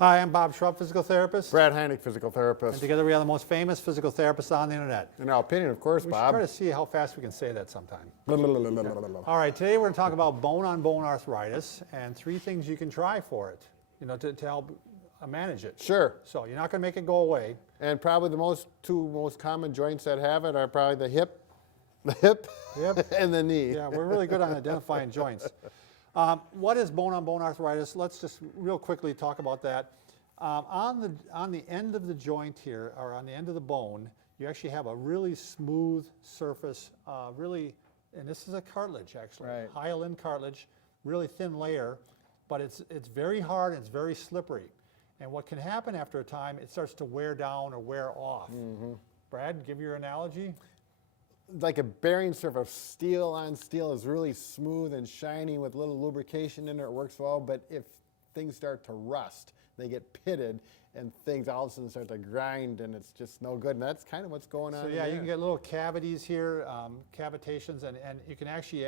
Hi, I'm Bob Schrupp, physical therapist. Brad Heineck, physical And therapist. together we are the most famous physical therapists on the internet. In our opinion, of course, We should Bob. try to see how fast we can say that sometime. Blah. All right, today we're going to talk about bone-on-bone arthritis and 3 things you can try for it, to help manage it. Sure. So you're not going to make it go away. And probably the two most common joints that have it are probably the hip, Yep. and the knee. Yeah, we're really good on identifying joints. What is bone-on-bone arthritis? Let's just real quickly talk about that. On the end of the joint here, or on the end of the bone, you actually have a really smooth surface, and this is a cartilage actually, Right. hyaline cartilage, really thin layer, but it's very hard and it's very slippery. And what can happen after a time, it starts to wear down or wear off. Brad, give your analogy. Like a bearing surface, steel on steel is really smooth and shiny with little lubrication in there. It works well, but if things start to rust, they get pitted and things all of a sudden start to grind and it's just no good. And that's kind of what's going on. So yeah, you can get little cavities here, cavitations, and you can actually,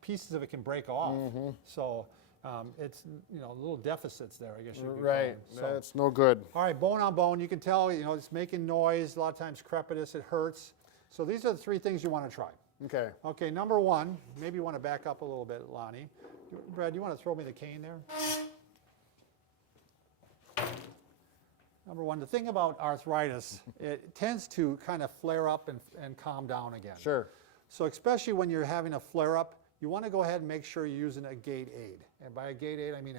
pieces of it can break off. So it's, little deficits there, I guess you could call Right, them. So, that's no good. all right, bone on bone, you can tell, it's making noise, a lot of times crepitus, it hurts. So these are the 3 things you want to try. Okay. Okay, number 1, maybe you want to back up a little bit, Lonnie. Brad, you want to throw me the cane there? Number 1, the thing about arthritis, it tends to kind of flare up and calm down again. Sure. So especially when you're having a flare-up, you want to go ahead and make sure you're using a gait aid. And by a gait aid, I mean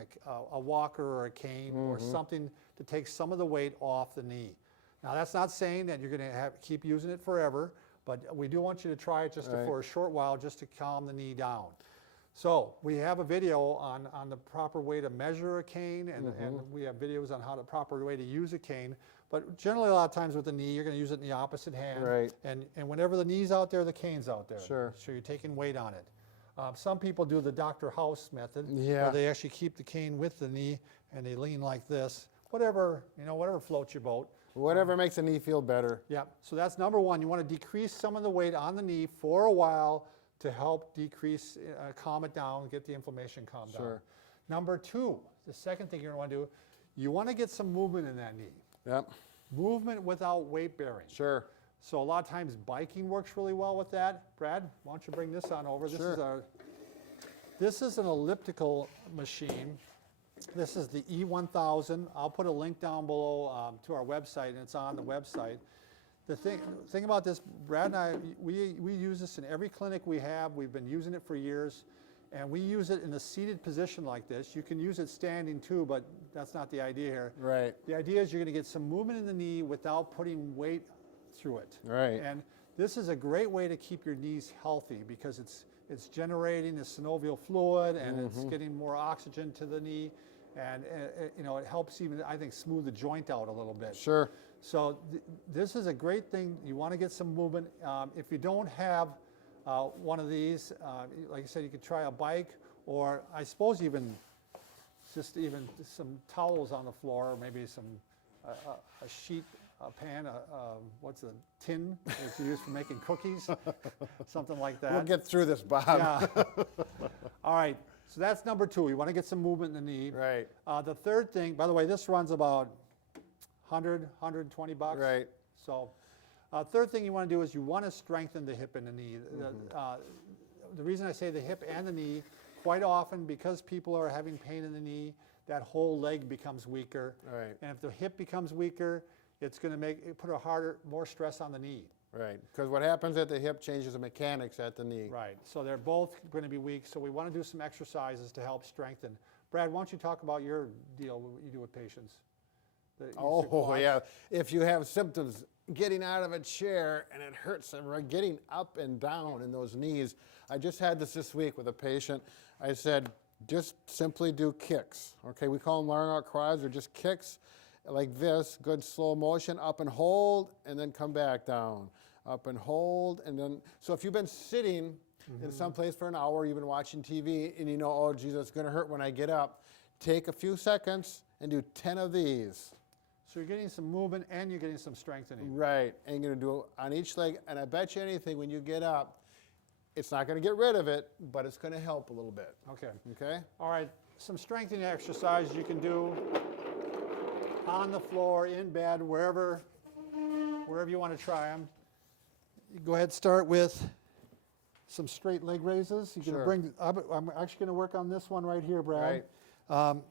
a walker or a cane or something to take some of the weight off the knee. Now, that's not saying that you're going to keep using it forever, but we do want you to try it just for a short while just to calm the knee down. So we have a video on the proper way to measure a cane, and we have videos on how the proper way to use a cane. But generally, a lot of times with the knee, you're going to use it in the opposite hand. Right. And whenever the knee's out there, the cane's out there. Sure. So you're taking weight on it. Some people do the Dr. House method, Yeah. where they actually keep the cane with the knee and they lean like this. Whatever floats your boat. Whatever makes the knee feel better. Yeah. So that's number 1. You want to decrease some of the weight on the knee for a while to help decrease, calm it down, get the inflammation calmed down. Sure. Number 2, the second thing you're going to want to do, you want to get some movement in that knee. Yep. Movement without weight bearing. Sure. So a lot of times biking works really well with that. Brad, why don't you bring this on over? Sure. This is an elliptical machine. This is the E1000. I'll put a link down below to our website, and it's on the website. The thing about this, Brad and I, we use this in every clinic we have. We've been using it for years, and we use it in a seated position like this. You can use it standing too, but that's not the idea here. Right. The idea is you're going to get some movement in the knee without putting weight through it. Right. And this is a great way to keep your knees healthy because it's generating the synovial fluid and it's getting more oxygen to the knee, and it helps even, I think, smooth the joint out a little bit. Sure. So this is a great thing. You want to get some movement. If you don't have one of these, like I said, you could try a bike, or I suppose even some towels on the floor, or maybe some a sheet, a pan, what's a tin that you use for making cookies, something like that. We'll get through this, Bob. Yeah. All right. So that's number 2. You want to get some movement in the knee. Right. The third thing, by the way, this runs about 120 bucks. Right. So third thing you want to do is you want to strengthen the hip and the knee. The reason I say the hip and the knee, quite often because people are having pain in the knee, that whole leg becomes weaker. Right. And if the hip becomes weaker, it's going to put more stress on the knee. Right. Because what happens at the hip changes the mechanics at the knee. Right. So they're both going to be weak. So we want to do some exercises to help strengthen. Brad, why don't you talk about your deal, what you do with patients? Oh, yeah. If you have symptoms getting out of a chair and it hurts and getting up and down in those knees. I just had this week with a patient. I said, just simply do kicks. Okay, we call them learn out quads, or just kicks like this, good slow motion, up and hold, and then come back down. Up and hold, and then, so if you've been sitting in some place for an hour, you've been watching TV, and you know, oh, geez, it's gonna hurt when I get up, take a few seconds and do 10 of these. So you're getting some movement and you're getting some strengthening. Right, and you're gonna do it on each leg, and I bet you anything, when you get up, it's not gonna get rid of it, but it's gonna help a little bit. Okay. Okay? All right, some strengthening exercises you can do. on the floor, in bed, wherever you want to try them. You go ahead and start with some straight leg raises. You're Sure. going to I'm actually going to work on this one right here, Brad. Right. I want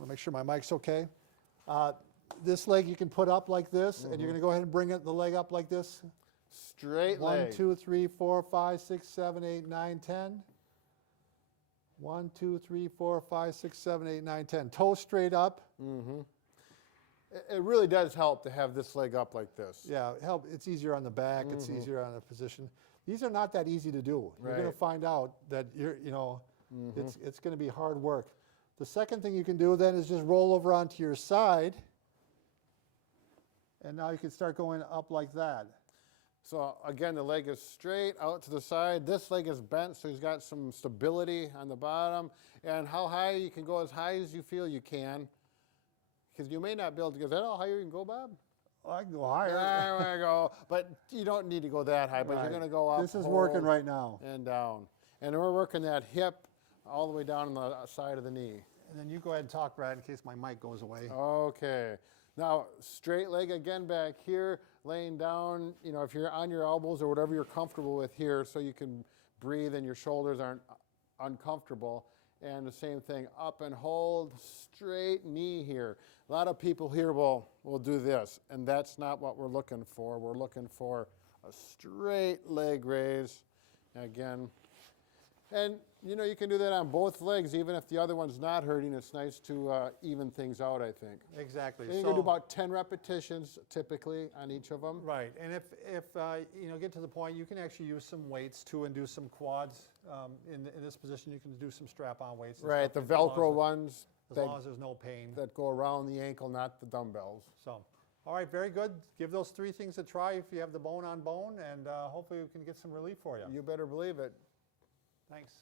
to make sure my mic's okay. This leg you can put up like this, and you're going to go ahead and bring the leg up like this. Straight 1, leg. 2, 3, 4, 5, 6, 7, 8, 9, 10. 1, 2, 3, 4, 5, 6, 7, 8, 9, 10. Toe straight up. It really does help to have this leg up like this. Yeah, it's easier on the back. It's easier on the position. These are not that easy to do. You're going Right. to find out that it's going to be hard work. The second thing you can do then is just roll over onto your side, and now you can start going up like that. So again, the leg is straight out to the side. This leg is bent, so he's got some stability on the bottom. And how high you can go, as high as you feel you can, because you may not be able to go. Is that how high you can go, Bob? Well, I can go higher. There we go. But you don't need to go that high, but Right. you're going to go up. This is working hold, right now. and down. And we're working that hip all the way down on the side of the knee. And then you go ahead and talk, Brad, in case my mic goes away. Okay. Now, straight leg again back here, laying down, if you're on your elbows or whatever you're comfortable with here, so you can breathe and your shoulders aren't uncomfortable. And the same thing, up and hold, straight knee here. A lot of people here will do this, and that's not what we're looking for. We're looking for a straight leg raise. Again, and you can do that on both legs, even if the other one's not hurting. It's nice to even things out, I think. Exactly. And you can do about 10 repetitions typically on each of them. Right, and if get to the point, you can actually use some weights too and do some quads. In this position, you can do some strap-on weights. And Right, stuff, the Velcro ones as long as there's no pain. that go around the ankle, not the dumbbells. So, all right, very good. Give those 3 things a try if you have the bone on bone, and hopefully we can get some relief for you. You better believe it. Thanks.